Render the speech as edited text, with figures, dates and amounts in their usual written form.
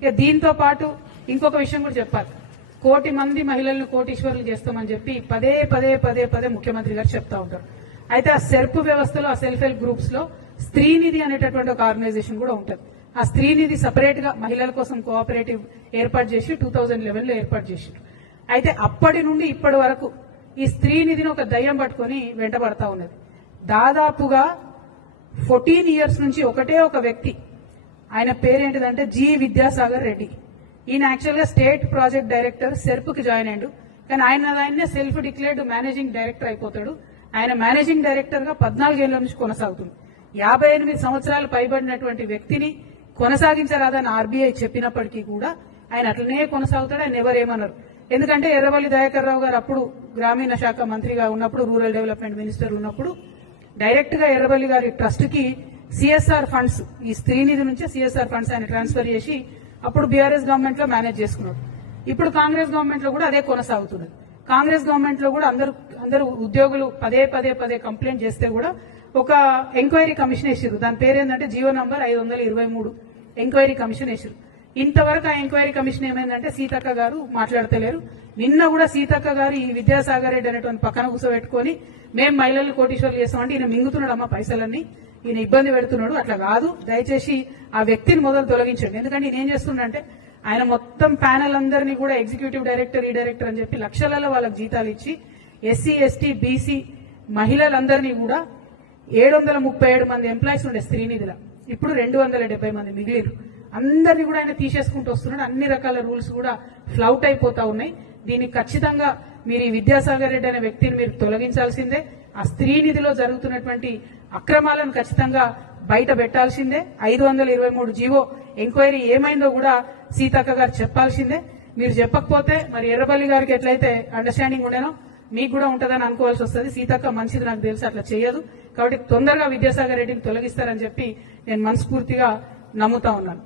ఇక దీంతో పాటు ఇంకొక విషయం కూడా చెప్పాలి. 1 కోటి మంది మహిళలను కోటీశ్వరులు చేస్తామని చెప్పి పదే పదే పదే పదే ముఖ్యమంత్రి గారు చెప్తా ఉంటారు. అయితే ఆ సెర్ప్ వ్యవస్థలో, ఆ సెల్ఫ్ హెల్ప్ గ్రూప్స్ లో స్త్రీనిధి అనేటటువంటి ఒక ఆర్గనైజేషన్ కూడా ఉంటుంది. ఆ స్త్రీనిధి సపరేట్ గా మహిళల కోసం కోఆపరేటివ్ ఏర్పాటు చేసి 2011లో ఏర్పాటు చేశారు. అయితే అప్పటి నుండి ఇప్పటి వరకు ఈ స్త్రీనిధిని ఒక దయ్యం పట్టుకుని వెంటబడతా ఉన్నది. దాదాపుగా 14 ఇయర్స్ నుంచి ఒకటే ఒక వ్యక్తి, ఆయన పేరేంటిదంటే జి విద్యాసాగర్ రెడ్డి. ఈయన యాక్చువల్ గా స్టేట్ ప్రాజెక్ట్ డైరెక్టర్ సెర్ప్ కి జాయిన్ అయ్యాడు. కానీ ఆయనే సెల్ఫ్ డిక్లేర్డ్ మేనేజింగ్ డైరెక్టర్ అయిపోతాడు. ఆయన మేనేజింగ్ డైరెక్టర్ గా 14 ఏళ్ల నుంచి కొనసాగుతుంది. 58 సంవత్సరాలు పైబడినటువంటి వ్యక్తిని కొనసాగించరాదని ఆర్బీఐ చెప్పినప్పటికీ కూడా ఆయన అట్లనే కొనసాగుతాడు. ఆయన ఎవరేమన్నారు. ఎందుకంటే ఎర్రవల్లి దయాకర్ రావు గారు అప్పుడు గ్రామీణ శాఖ మంత్రిగా ఉన్నప్పుడు, రూరల్ డెవలప్మెంట్ మినిస్టర్ ఉన్నప్పుడు డైరెక్ట్ గా ఎర్రవల్లి గారి ట్రస్ట్ కి సిఎస్ఆర్ ఫండ్స్, ఈ స్త్రీనిధి నుంచే సిఎస్ఆర్ ఫండ్స్ ఆయన ట్రాన్స్ఫర్ చేసి అప్పుడు బీఆర్ఎస్ గవర్నమెంట్ లో మేనేజ్ చేసుకున్నాడు. ఇప్పుడు కాంగ్రెస్ గవర్నమెంట్ లో కూడా అదే కొనసాగుతున్నది. కాంగ్రెస్ గవర్నమెంట్ లో కూడా అందరూ ఉద్యోగులు పదే పదే పదే కంప్లైంట్ చేస్తే కూడా ఒక ఎంక్వైరీ కమిషన్ వేసారు. దాని పేరేందంటే జీవో నంబర్ 523 ఎంక్వైరీ కమిషన్ వేసారు. ఇంతవరకు ఆ ఎంక్వైరీ కమిషన్ ఏమైందంటే సీతక్క గారు మాట్లాడతలేరు. నిన్న కూడా సీతక్క గారు ఈ విద్యాసాగర్ రెడ్డి అనేటువంటి పక్కన కూర్చోబెట్టుకుని మేము మహిళలు కోటీశ్వర్లు చేస్తామంటే ఈయన మింగుతున్నాడు అమ్మ పైసలన్నీ, ఈయన ఇబ్బంది పెడుతున్నాడు, అట్లా కాదు, దయచేసి ఆ వ్యక్తిని మొదలు తొలగించండి. ఎందుకంటే ఈయన ఏం చేస్తున్నాడంటే ఆయన మొత్తం ప్యానెల్ అందరినీ కూడా ఎగ్జిక్యూటివ్ డైరెక్టర్, ఈ డైరెక్టర్ అని చెప్పి లక్షలలో వాళ్ళకి జీతాలు ఇచ్చి ఎస్సీ ఎస్టీ బీసీ మహిళలందరినీ కూడా 737 మంది ఎంప్లాయీస్ ఉండే స్త్రీనిధిలో ఇప్పుడు 270 మంది మిగిలిరు. అందరినీ కూడా ఆయన తీసేసుకుంటూ వస్తున్నాడు. అన్ని రకాల రూల్స్ కూడా ఫ్లౌట్ అయిపోతా ఉన్నాయి. దీనికి ఖచ్చితంగా మీరు ఈ విద్యాసాగర్ రెడ్డి అనే వ్యక్తిని మీరు తొలగించాల్సిందే. ఆ స్త్రీనిధిలో జరుగుతున్నటువంటి అక్రమాలను ఖచ్చితంగా బయట పెట్టాల్సిందే. 523 జీవో ఎంక్వైరీ ఏమైందో కూడా సీతక్క గారు చెప్పాల్సిందే. మీరు చెప్పకపోతే మరి ఎర్రబల్లి గారికి ఎట్లయితే అండర్స్టాండింగ్ ఉండేనో మీకు కూడా ఉంటుందని అనుకోవాల్సి వస్తుంది. సీతక్క మంచిది నాకు తెలుసు, అట్లా చేయదు. కాబట్టి తొందరగా విద్యాసాగర్ రెడ్డిని తొలగిస్తారని చెప్పి నేను మనస్ఫూర్తిగా నమ్ముతా ఉన్నాను.